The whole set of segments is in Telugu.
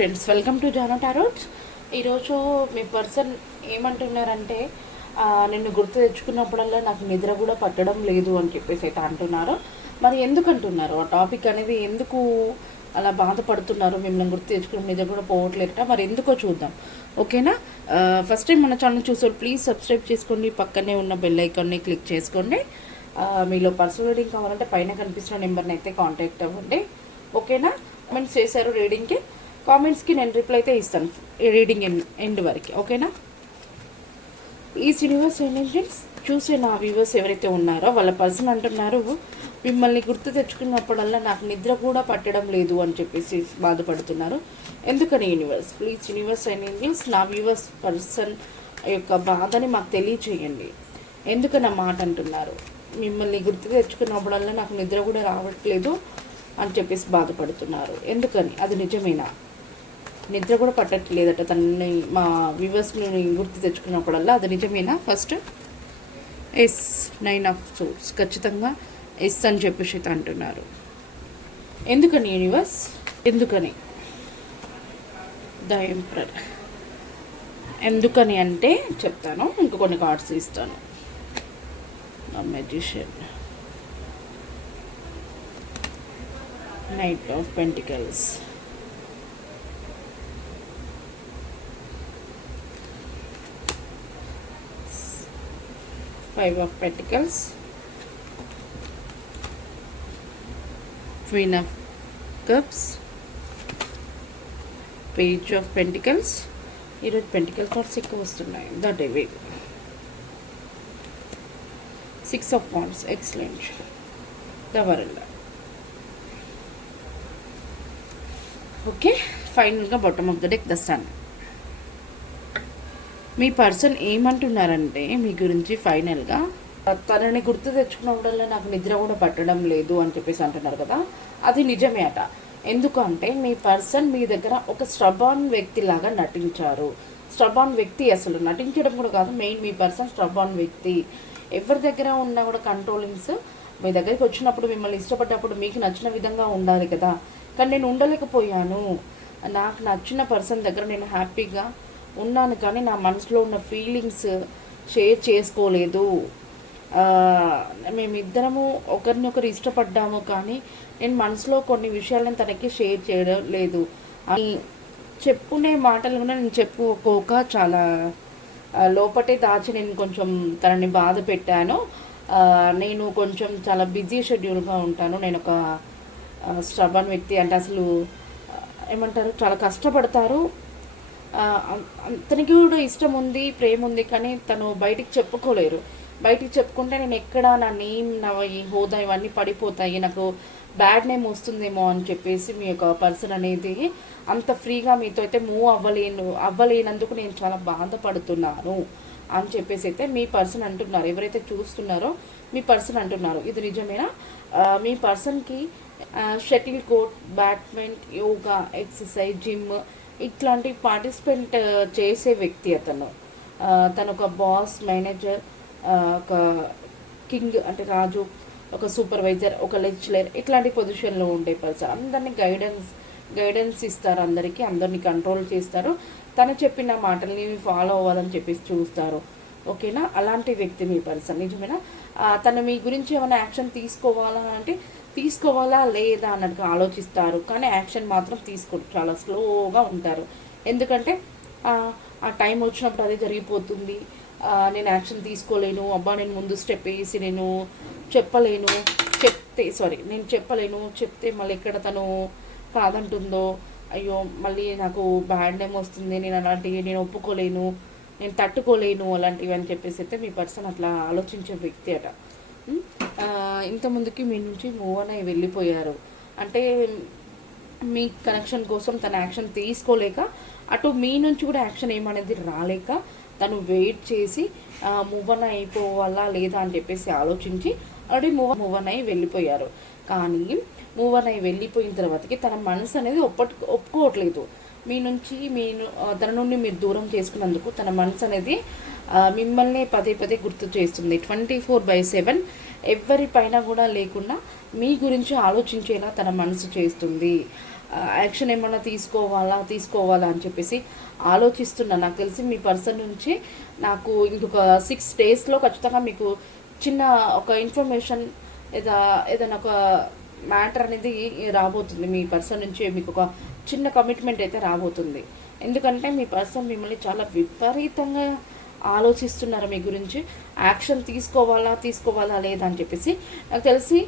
Friends, welcome to Jano tarots. ఈరోజు మీ పర్సన్ ఏమంటున్నారంటే నిన్ను గుర్తు తెచ్చుకున్నప్పుడల్లా నాకు నిద్ర కూడా పట్టడం లేదు అని చెప్పేసి అయితే అంటున్నారు. మరి ఎందుకు అంటున్నారు? ఆ టాపిక్ అనేది ఎందుకు అలా బాధపడుతున్నారు? మిమ్మల్ని గుర్తు తెచ్చుకున్న నిద్ర కూడా పోవట్లేదట. మరి ఎందుకో చూద్దాం, ఓకేనా? ఫస్ట్ టైం మన ఛానల్ చూసారు, ప్లీజ్ సబ్స్క్రైబ్ చేసుకోండి. పక్కనే ఉన్న బెల్ ఐకాన్ని క్లిక్ చేసుకోండి. మీలో పర్సనల్ రీడింగ్ కావాలంటే పైన కనిపిస్తున్న నెంబర్ని అయితే కాంటాక్ట్ అవ్వండి, ఓకేనా? కామెంట్స్ చేశారు రీడింగ్కి, కామెంట్స్కి నేను రిప్లై అయితే ఇస్తాను రీడింగ్ ఎండ్ వరకు, ఓకేనా? ఈ యూనివర్స్ ఎనర్జీస్ చూసే నా వ్యూవర్స్ ఎవరైతే ఉన్నారో వాళ్ళ పర్సన్ అంటున్నారు, మిమ్మల్ని గుర్తు తెచ్చుకున్నప్పుడల్లా నాకు నిద్ర కూడా పట్టడం లేదు అని చెప్పేసి బాధపడుతున్నారు. ఎందుకని యూనివర్స్? ప్లీజ్ యూనివర్స్ ఎనర్జీస్ నా వ్యూవర్స్ పర్సన్ యొక్క బాధని మాకు తెలియచేయండి. ఎందుకని ఆ మాట అంటున్నారు? మిమ్మల్ని గుర్తు తెచ్చుకున్నప్పుడల్లా నాకు నిద్ర కూడా రావట్లేదు అని చెప్పేసి బాధపడుతున్నారు. ఎందుకని? అది నిజమేనా? నిద్ర కూడా పట్టట్లేదట తనని మా వ్యూవర్స్ని గుర్తు తెచ్చుకున్నప్పుడల్లా, అది నిజమేనా? ఫస్ట్ ఎస్, 9 ఆఫ్ సోర్స్, ఖచ్చితంగా ఎస్ అని చెప్పేసి అయితే అంటున్నారు. ఎందుకని యూనివర్స్? ఎందుకని? The emperor. ఎందుకని అంటే చెప్తాను, ఇంక కొన్ని కార్డ్స్ ఇస్తాను. Magician, knight of pentacles, Five of Pentacles, Queen of Cups, Page of Pentacles. ఈరోజు పెంటికల్ కార్డ్స్ ఎక్కువ వస్తున్నాయి. The devil, 6 of Wands, excellent. The world. Okay, ఫైనల్గా bottom of the deck, the sun. మీ పర్సన్ ఏమంటున్నారంటే మీ గురించి ఫైనల్గా, తనని గుర్తు తెచ్చుకున్నప్పుడల్లా నాకు నిద్ర కూడా పట్టడం లేదు అని చెప్పేసి అంటున్నారు కదా, అది నిజమే అట. ఎందుకంటే మీ పర్సన్ మీ దగ్గర ఒక స్ట్రబాన్ వ్యక్తిలాగా నటించారు. స్ట్రబాన్ వ్యక్తి, అసలు నటించడం కూడా కాదు, మెయిన్ మీ పర్సన్ స్ట్రబాన్ వ్యక్తి. ఎవరి దగ్గర ఉన్నా కూడా కంట్రోలింగ్స్, మీ దగ్గరికి వచ్చినప్పుడు మిమ్మల్ని ఇష్టపడ్డప్పుడు మీకు నచ్చిన విధంగా ఉండాలి కదా. కానీ నేను ఉండలేకపోయాను. నాకు నచ్చిన పర్సన్ దగ్గర నేను హ్యాపీగా ఉన్నాను, కానీ నా మనసులో ఉన్న ఫీలింగ్స్ షేర్ చేసుకోలేదు. మేమిద్దరము ఒకరినొకరు ఇష్టపడ్డాము, కానీ నేను మనసులో కొన్ని విషయాలను తనకి షేర్ చేయడం లేదు అని చెప్పుకునే మాటలు కూడా నేను చెప్పుకోక చాలా లోపటే దాచి నేను కొంచెం తనని బాధ పెట్టాను. నేను కొంచెం చాలా బిజీ షెడ్యూల్గా ఉంటాను. నేను ఒక స్ట్రబన్ వ్యక్తి, అంటే అసలు ఏమంటారు, చాలా కష్టపడతారు. అతనికి కూడా ఇష్టం ఉంది, ప్రేమ ఉంది, కానీ తను బయటికి చెప్పుకోలేరు. బయటికి చెప్పుకుంటే నేను ఎక్కడ నా నేమ్, నా ఈ హోదా ఇవన్నీ పడిపోతాయి, నాకు బ్యాడ్ నేమ్ వస్తుందేమో అని చెప్పేసి మీ యొక్క పర్సన్ అనేది అంత ఫ్రీగా మీతో అయితే మూవ్ అవ్వలేనందుకు నేను చాలా బాధపడుతున్నాను అని చెప్పేసి అయితే మీ పర్సన్ అంటున్నారు. ఎవరైతే చూస్తున్నారో మీ పర్సన్ అంటున్నారు. ఇది నిజమేనా? మీ పర్సన్కి shuttle court, badminton, yoga, exercise, gym ఇట్లాంటి పార్టిసిపేట్ చేసే వ్యక్తి అతను. తను ఒక బాస్, మేనేజర్, ఒక కింగ్ అంటే రాజు, ఒక సూపర్వైజర్, ఒక లెక్చరర్, ఇట్లాంటి పొజిషన్లో ఉండే పర్సన్. అందరినీ గైడెన్స్ ఇస్తారు, అందరినీ కంట్రోల్ చేస్తారు. తను చెప్పిన మాటల్ని ఫాలో అవ్వాలని చెప్పేసి చూస్తారు, ఓకేనా? అలాంటి వ్యక్తి మీ పర్సన్. నిజమేనా? తను మీ గురించి ఏమైనా యాక్షన్ తీసుకోవాలా లేదా అన్నట్టుగా ఆలోచిస్తారు, కానీ యాక్షన్ మాత్రం తీసుకోరు. చాలా స్లోగా ఉంటారు. ఎందుకంటే ఆ టైం వచ్చినప్పుడు అదే జరిగిపోతుంది. నేను యాక్షన్ తీసుకోలేను, అబ్బా నేను ముందు స్టెప్ వేసి నేను చెప్పలేను, చెప్తే మళ్ళీ ఎక్కడ తను కాదంటుందో, అయ్యో మళ్ళీ నాకు బ్యాడ్ నేమ్ వస్తుంది, నేను ఒప్పుకోలేను, నేను తట్టుకోలేను, అలాంటివి అని చెప్పేసి అయితే మీ పర్సన్ అట్లా ఆలోచించే వ్యక్తి అట. ఇంతకుముందుకి మీ నుంచి మూవ్ అని వెళ్ళిపోయారు. అంటే మీ కనెక్షన్ కోసం తన యాక్షన్ తీసుకోలేక, అటు మీ నుంచి కూడా యాక్షన్ ఏమనేది రాలేక తను వెయిట్ చేసి మూవ్ అని అయిపోవాలా లేదా అని చెప్పేసి ఆలోచించి ఆల్రెడీ మూవ్ అని వెళ్ళిపోయారు. కానీ మూవ్ అని వెళ్ళిపోయిన తర్వాతకి తన మనసు అనేది ఒప్పుకోవట్లేదు. తన నుండి మీరు దూరం చేసుకున్నందుకు తన మనసు అనేది మిమ్మల్ని పదే పదే గుర్తు చేస్తుంది. 24/7 ఎవరిపైన కూడా లేకుండా మీ గురించి ఆలోచించేలా తన మనసు చేస్తుంది. యాక్షన్ ఏమైనా తీసుకోవాలా అని చెప్పేసి ఆలోచిస్తున్నా. నాకు తెలిసి మీ పర్సన్ నుంచి నాకు ఇంకొక 6 డేస్లో ఖచ్చితంగా మీకు చిన్న ఒక ఇన్ఫర్మేషన్ ఏదైనా ఒక మ్యాటర్ అనేది రాబోతుంది. మీ పర్సన్ నుంచి మీకు ఒక చిన్న కమిట్మెంట్ అయితే రాబోతుంది. ఎందుకంటే మీ పర్సన్ మిమ్మల్ని చాలా విపరీతంగా ఆలోచిస్తున్నారు మీ గురించి. యాక్షన్ తీసుకోవాలా లేదా అని చెప్పేసి నాకు తెలిసి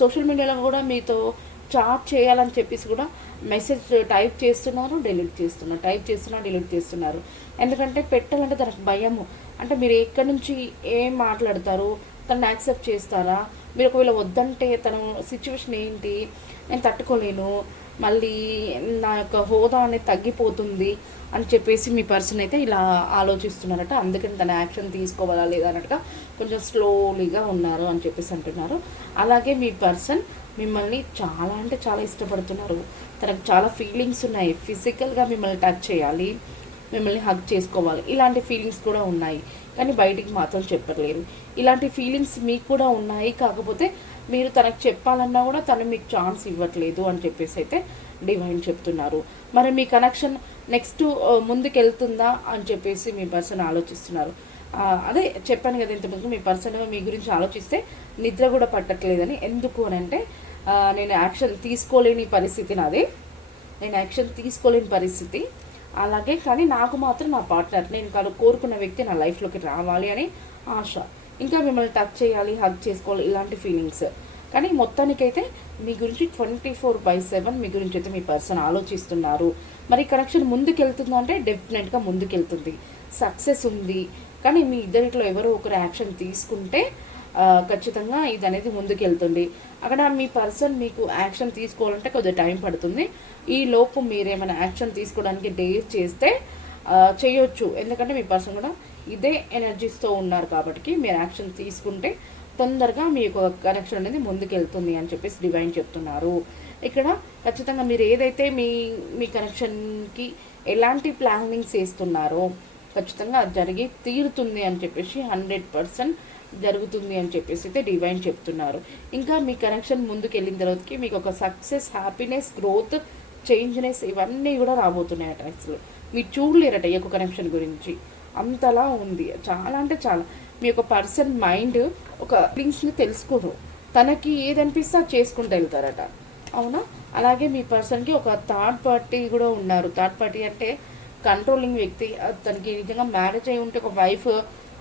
సోషల్ మీడియాలో కూడా మీతో చాట్ చేయాలని చెప్పేసి కూడా మెసేజ్ టైప్ చేస్తున్నారు, డిలీట్ చేస్తున్నారు. ఎందుకంటే పెట్టాలంటే తనకు భయము. అంటే మీరు ఎక్కడి నుంచి ఏం మాట్లాడతారు, తను యాక్సెప్ట్ చేస్తారా, మీరు ఒకవేళ వద్దంటే తన సిచ్యువేషన్ ఏంటి, నేను తట్టుకోలేను, మళ్ళీ నా యొక్క హోదా అనేది తగ్గిపోతుంది అని చెప్పేసి మీ పర్సన్ అయితే ఇలా ఆలోచిస్తున్నారట. అందుకని తన యాక్షన్ తీసుకోవాలా లేదా అన్నట్టుగా కొంచెం స్లోలీగా ఉన్నారు అని చెప్పేసి అంటున్నారు. అలాగే మీ పర్సన్ మిమ్మల్ని చాలా అంటే చాలా ఇష్టపడుతున్నారు. తనకు చాలా ఫీలింగ్స్ ఉన్నాయి. ఫిజికల్గా మిమ్మల్ని టచ్ చేయాలి, మిమ్మల్ని హగ్ చేసుకోవాలి, ఇలాంటి ఫీలింగ్స్ కూడా ఉన్నాయి. కానీ బయటికి మాత్రం చెప్పలేరు. ఇలాంటి ఫీలింగ్స్ మీకు కూడా ఉన్నాయి. కాకపోతే మీరు తనకు చెప్పాలన్నా కూడా తను మీకు ఛాన్స్ ఇవ్వట్లేదు అని చెప్పేసి అయితే డివైన్ చెప్తున్నారు. మరి మీ కనెక్షన్ నెక్స్ట్ ముందుకెళ్తుందా అని చెప్పేసి మీ పర్సన్ ఆలోచిస్తున్నారు. అదే చెప్పాను కదా ఇంతకుముందు, మీ పర్సన్ మీ గురించి ఆలోచిస్తే నిద్ర కూడా పట్టట్లేదని. ఎందుకు అని అంటే నేను యాక్షన్ తీసుకోలేని పరిస్థితి అలాగే. కానీ నాకు మాత్రం నా పార్ట్నర్, నేను కోరుకున్న వ్యక్తి నా లైఫ్లోకి రావాలి అని ఆశ. ఇంకా మిమ్మల్ని టచ్ చేయాలి, హగ్ చేసుకోవాలి, ఇలాంటి ఫీలింగ్స్. కానీ మొత్తానికైతే మీ గురించి 24/7 మీ గురించి అయితే మీ పర్సన్ ఆలోచిస్తున్నారు. మరి కనెక్షన్ ముందుకెళ్తుందా అంటే డెఫినెట్గా ముందుకెళ్తుంది, సక్సెస్ ఉంది. కానీ మీ ఇద్దరిలో ఎవరో ఒకరు యాక్షన్ తీసుకుంటే ఖచ్చితంగా ఇది అనేది ముందుకెళ్తుంది. అక్కడ మీ పర్సన్ మీకు యాక్షన్ తీసుకోవాలంటే కొద్దిగా టైం పడుతుంది. ఈ లోపు మీరేమైనా యాక్షన్ తీసుకోవడానికి డేర్ చేస్తే చేయొచ్చు. ఎందుకంటే మీ పర్సన్ కూడా ఇదే ఎనర్జీస్తో ఉన్నారు కాబట్టి మీరు యాక్షన్ తీసుకుంటే తొందరగా మీ యొక్క కనెక్షన్ అనేది ముందుకెళ్తుంది అని చెప్పేసి డివైన్ చెప్తున్నారు. ఇక్కడ ఖచ్చితంగా మీరు ఏదైతే మీ కనెక్షన్కి ఎలాంటి ప్లానింగ్స్ వేస్తున్నారో ఖచ్చితంగా అది జరిగి తీరుతుంది అని చెప్పేసి 100% జరుగుతుంది అని చెప్పేసి అయితే డివైన్ చెప్తున్నారు. ఇంకా మీ కనెక్షన్ ముందుకు వెళ్ళిన తర్వాతకి మీకు ఒక సక్సెస్, హ్యాపీనెస్, గ్రోత్, చేంజ్నెస్ ఇవన్నీ కూడా రాబోతున్నాయట. అసలు మీరు చూడలేరట ఈ యొక్క కనెక్షన్ గురించి, అంతలా ఉంది. చాలా అంటే చాలా మీ యొక్క పర్సన్ మైండ్ ఒక థింగ్స్ని తెలుసుకోరు, తనకి ఏదనిపిస్తే అది చేసుకుంటూ వెళ్తారట. అవునా? అలాగే మీ పర్సన్కి ఒక థర్డ్ పార్టీ కూడా ఉన్నారు. థర్డ్ పార్టీ అంటే కంట్రోలింగ్ వ్యక్తి. తనకి నిజంగా మ్యారేజ్ అయి ఉంటే ఒక వైఫ్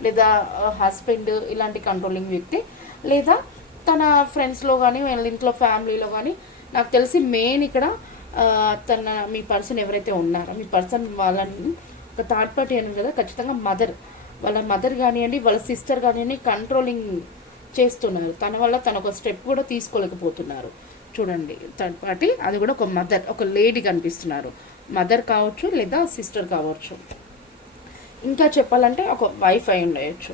లేదా హస్బెండ్ ఇలాంటి కంట్రోలింగ్ వ్యక్తి, లేదా తన ఫ్రెండ్స్లో కానీ వాళ్ళ ఇంట్లో ఫ్యామిలీలో కానీ. నాకు తెలిసి మెయిన్ ఇక్కడ మీ పర్సన్ ఎవరైతే ఉన్నారో మీ పర్సన్ వాళ్ళని ఒక థర్డ్ పార్టీ అని కదా, ఖచ్చితంగా వాళ్ళ మదర్ కానివ్వండి, వాళ్ళ సిస్టర్ కానివ్వండి కంట్రోలింగ్ చేస్తున్నారు. తన వల్ల తను ఒక స్టెప్ కూడా తీసుకోలేకపోతున్నారు. చూడండి, థర్డ్ పార్టీ అది కూడా ఒక మదర్, ఒక లేడీ కనిపిస్తున్నారు. మదర్ కావచ్చు లేదా సిస్టర్ కావచ్చు, ఇంకా చెప్పాలంటే ఒక వైఫ్ అయి ఉండవచ్చు.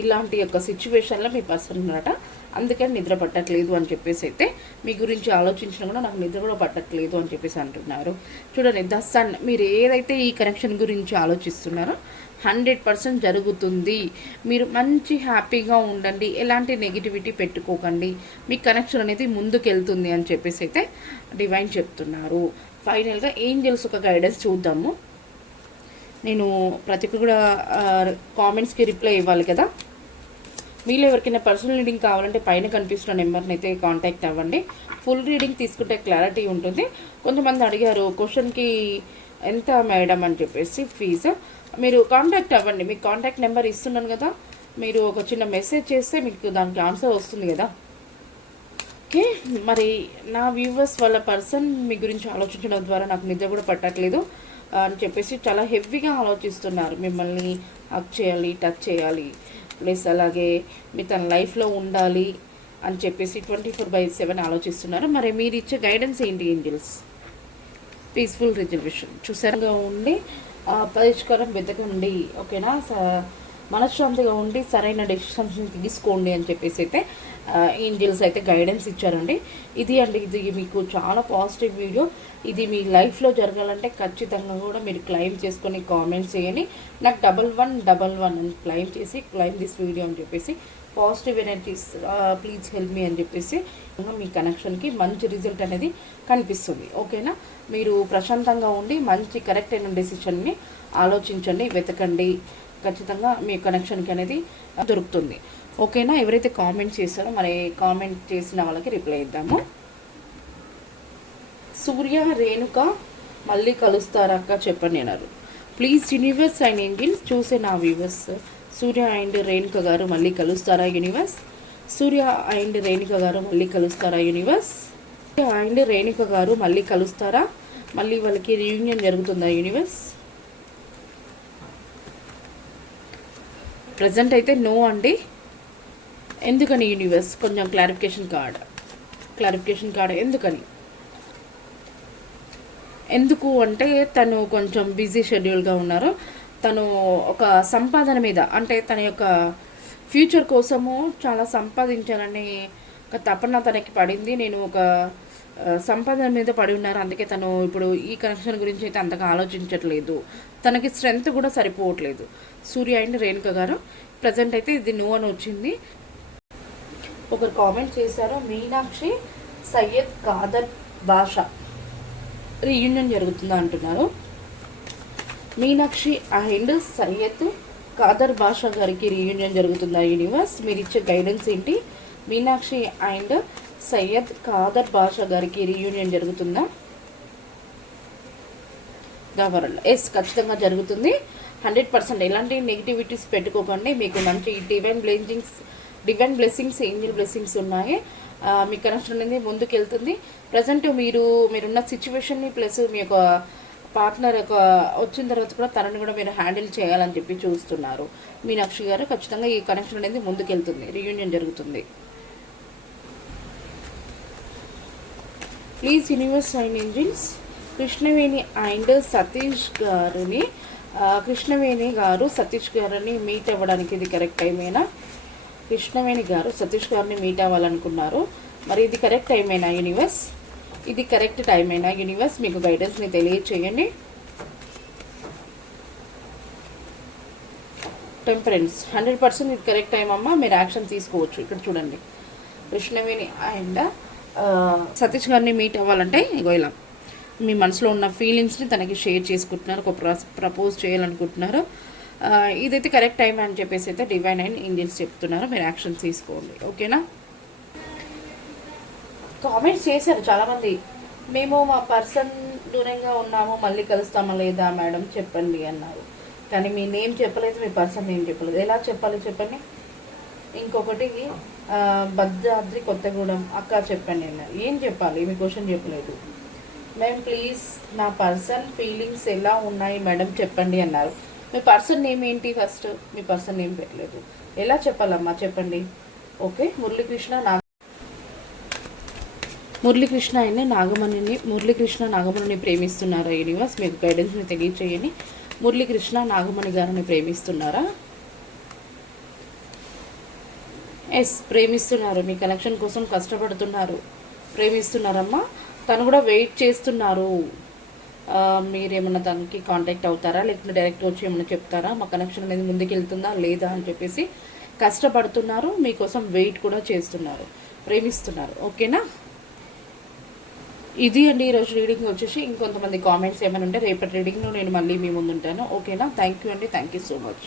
ఇలాంటి యొక్క సిచ్యువేషన్లో మీ పర్సన్ ఉన్నారట. అందుకని నిద్ర పట్టట్లేదు అని చెప్పేసి అయితే మీ గురించి ఆలోచించినా కూడా నాకు నిద్ర కూడా పట్టట్లేదు అని చెప్పేసి అంటున్నారు. చూడండి, ద సన్, మీరు ఏదైతే ఈ కనెక్షన్ గురించి ఆలోచిస్తున్నారో 100% జరుగుతుంది. మీరు మంచి హ్యాపీగా ఉండండి, ఎలాంటి నెగిటివిటీ పెట్టుకోకండి, మీ కనెక్షన్ అనేది ముందుకెళ్తుంది అని చెప్పేసి అయితే డివైన్ చెప్తున్నారు. ఫైనల్గా ఏంజల్స్ ఒక గైడెన్స్ చూద్దాము. నేను ప్రతి ఒక్కరు కూడా కామెంట్స్కి రిప్లై ఇవ్వాలి కదా. మీలో ఎవరికైనా పర్సనల్ రీడింగ్ కావాలంటే పైన కనిపిస్తున్న నెంబర్ని అయితే కాంటాక్ట్ అవ్వండి. ఫుల్ రీడింగ్ తీసుకుంటే క్లారిటీ ఉంటుంది. కొంతమంది అడిగారు క్వశ్చన్కి ఎంత మేడం అని చెప్పేసి ఫీజు. మీరు కాంటాక్ట్ అవ్వండి, మీకు కాంటాక్ట్ నెంబర్ ఇస్తున్నాను కదా, మీరు ఒక చిన్న మెసేజ్ చేస్తే మీకు దానికి ఆన్సర్ వస్తుంది కదా. ఓకే, మరి నా వ్యూవర్స్ వాళ్ళ పర్సన్ మీ గురించి ఆలోచించడం ద్వారా నాకు నిద్ర కూడా పట్టట్లేదు అని చెప్పేసి చాలా హెవీగా ఆలోచిస్తున్నారు. మిమ్మల్ని హక్ చేయాలి, టచ్ చేయాలి, ప్లస్ అలాగే మీ తన లైఫ్లో ఉండాలి అని చెప్పేసి 24/7 ఆలోచిస్తున్నారు. మరి మీరు ఇచ్చే గైడెన్స్ ఏంటి ఏంజల్స్? పీస్ఫుల్ రిజల్యూషన్ చూసారుగా ఉండి పరిష్కారం వెతకండి, ఓకేనా? మనశ్శాంతిగా ఉండి సరైన డెసిషన్స్ని తీసుకోండి అని చెప్పేసి అయితే ఏంజల్స్ అయితే గైడెన్స్ ఇచ్చారండి. ఇది మీకు చాలా పాజిటివ్ వీడియో. ఇది మీ లైఫ్లో జరగాలంటే ఖచ్చితంగా కూడా మీరు క్లైమ్ చేసుకొని కామెంట్స్ చేయండి. నాకు 1111 అని క్లైమ్ దిస్ వీడియో అని చెప్పేసి positive energies please help me అని చెప్పేసి మీ కనెక్షన్కి మంచి రిజల్ట్ అనేది కనిపిస్తుంది. ఓకేనా, మీరు ప్రశాంతంగా ఉండి మంచి కరెక్ట్ అయిన డెసిషన్ని ఆలోచించండి, వెతకండి, ఖచ్చితంగా మీ కనెక్షన్కి అనేది దొరుకుతుంది. ఓకేనా, ఎవరైతే కామెంట్ చేశారో మరి కామెంట్ చేసిన వాళ్ళకి రిప్లై ఇద్దాము. సూర్య రేణుక మళ్ళీ కలుస్తారా అక్క చెప్పండి అన్నారు. ప్లీజ్ యూనివర్స్ అండ్ ఏంజిల్స్ చూసే నా వ్యూవర్స్, సూర్య అండ్ రేణుక గారు మళ్ళీ కలుస్తారా యూనివర్స్? సూర్య అండ్ రేణుక గారు మళ్ళీ కలుస్తారా యూనివర్స్? సూర్య అండ్ రేణుక గారు మళ్ళీ కలుస్తారా? మళ్ళీ వాళ్ళకి రీయూనియన్ జరుగుతుందా యూనివర్స్? ప్రజెంట్ అయితే నో అండి. ఎందుకని యూనివర్స్? కొంచెం క్లారిఫికేషన్ కార్డ్ ఎందుకని? ఎందుకు అంటే తను కొంచెం బిజీ షెడ్యూల్గా ఉన్నారు. తను ఒక సంపాదన మీద, అంటే తన యొక్క ఫ్యూచర్ కోసము చాలా సంపాదించాలని ఒక తపన తనకి పడింది. నేను ఒక సంపాదన మీద పడి ఉన్నారు. అందుకే తను ఇప్పుడు ఈ కనెక్షన్ గురించి అయితే అంతగా ఆలోచించట్లేదు. తనకి స్ట్రెంగ్త్ కూడా సరిపోవట్లేదు. సూర్య అండ్ రేణుక గారు ప్రజెంట్ అయితే ఇది నో అని వచ్చింది. ఒకరు కామెంట్ చేశారు, మీనాక్షి సయ్యద్ కాదర్ బాషా రీయూనియన్ జరుగుతుందా అంటున్నారు. మీనాక్షి అండ్ సయ్యద్ కాదర్ బాషా గారికి రీయూనియన్ జరుగుతుందా యూనివర్స్? మీరు ఇచ్చే గైడెన్స్ ఏంటి? మీనాక్షి అండ్ సయ్యద్ కాదర్ బాషా గారికి రీయూనియన్ జరుగుతుందా? గవర్నర్ ఎస్, ఖచ్చితంగా జరుగుతుంది. 100%. ఎలాంటి నెగిటివిటీస్ పెట్టుకోకండి. మీకు మంచి డివైన్ బ్లెస్సింగ్స్ ఏంజల్ బ్లెస్సింగ్స్ ఉన్నాయి. మీ కనెక్షన్ అనేది ముందుకు వెళ్తుంది. ప్రజెంట్ మీరున్న సిచ్యువేషన్ని ప్లస్ మీ యొక్క పార్ట్నర్ యొక్క వచ్చిన తర్వాత కూడా తనని కూడా మీరు హ్యాండిల్ చేయాలని చెప్పి చూస్తున్నారు మీనాక్షి గారు. ఖచ్చితంగా ఈ కనెక్షన్ అనేది ముందుకు వెళ్తుంది, రీయూనియన్ జరుగుతుంది. Please universe and Angeles Krishnaveni and Satish గారిని కృష్ణవేణి గారు సతీష్ గారిని మీట్ అవ్వడానికి ఇది కరెక్ట్ టైమేనా? కృష్ణవేణి గారు సతీష్ గారిని మీట్ అవ్వాలనుకున్నారు. మరి ఇది కరెక్ట్ టైమేనా యూనివర్స్? ఇది కరెక్ట్ టైమేనా యూనివర్స్? మీకు గైడెన్స్ని తెలియచేయండి. టెంపరెన్స్ 100% ఇది కరెక్ట్ టైం అమ్మా. మీరు యాక్షన్ తీసుకోవచ్చు. ఇక్కడ చూడండి, కృష్ణవేణి అండ్ సతీష్ గారిని మీట్ అవ్వాలంటే ఇగో ఇలా మీ మనసులో ఉన్న ఫీలింగ్స్ని తనకి షేర్ చేసుకుంటున్నారు, ఒక ప్రపోజ్ చేయాలనుకుంటున్నారు. ఇదైతే కరెక్ట్ టైం అని చెప్పేసి అయితే డివైన్ అండ్ ఏంజెల్స్ చెప్తున్నారు. మీరు యాక్షన్ తీసుకోండి. ఓకేనా, కామెంట్స్ చేశారు చాలామంది, మేము మా పర్సన్ దూరంగా ఉన్నాము, మళ్ళీ కలుస్తామా లేదా మేడం చెప్పండి అన్నారు. కానీ మీ నేమ్ చెప్పలేదు, మీ పర్సన్ నేమ్ చెప్పలేదు. ఎలా చెప్పాలి చెప్పండి? ఇంకొకటి భద్రాద్రి కొత్తగూడెం అక్క చెప్పండి అన్నారు. ఏం చెప్పాలి? మీ క్వశ్చన్ చెప్పలేదు. మేము ప్లీజ్ నా పర్సన్ ఫీలింగ్స్ ఎలా ఉన్నాయి మేడం చెప్పండి అన్నారు. మీ పర్సన్ నేమ్ ఏంటి? ఫస్ట్ మీ పర్సన్ నేమ్ పెట్టలేదు. ఎలా చెప్పాలమ్మా చెప్పండి? ఓకే, మురళీకృష్ణ అయిన నాగమణిని ప్రేమిస్తున్నారా యూనివర్స్? మీకు గైడెన్స్ని తెలియచేయండి. మురళీకృష్ణ నాగమణి గారిని ప్రేమిస్తున్నారా? ఎస్, ప్రేమిస్తున్నారు. మీ కనెక్షన్ కోసం కష్టపడుతున్నారు, ప్రేమిస్తున్నారమ్మా. తను కూడా వెయిట్ చేస్తున్నారు. మీరేమన్నా తనకి కాంటాక్ట్ అవుతారా, లేకపోతే డైరెక్ట్ వచ్చి ఏమన్నా చెప్తారా, మా కనెక్షన్ అనేది ముందుకు వెళ్తుందా లేదా అని చెప్పేసి కష్టపడుతున్నారు. మీకోసం వెయిట్ కూడా చేస్తున్నారు, ప్రేమిస్తున్నారు. ఓకేనా, ఇది అండి ఈరోజు రీడింగ్ వచ్చేసి. ఇంకొంతమంది కామెంట్స్ ఏమైనా ఉంటే రేపటి రీడింగ్లో నేను మళ్ళీ మీ ముందు ఉంటాను. ఓకేనా, థ్యాంక్ యూ అండి, థ్యాంక్ యూ సో మచ్.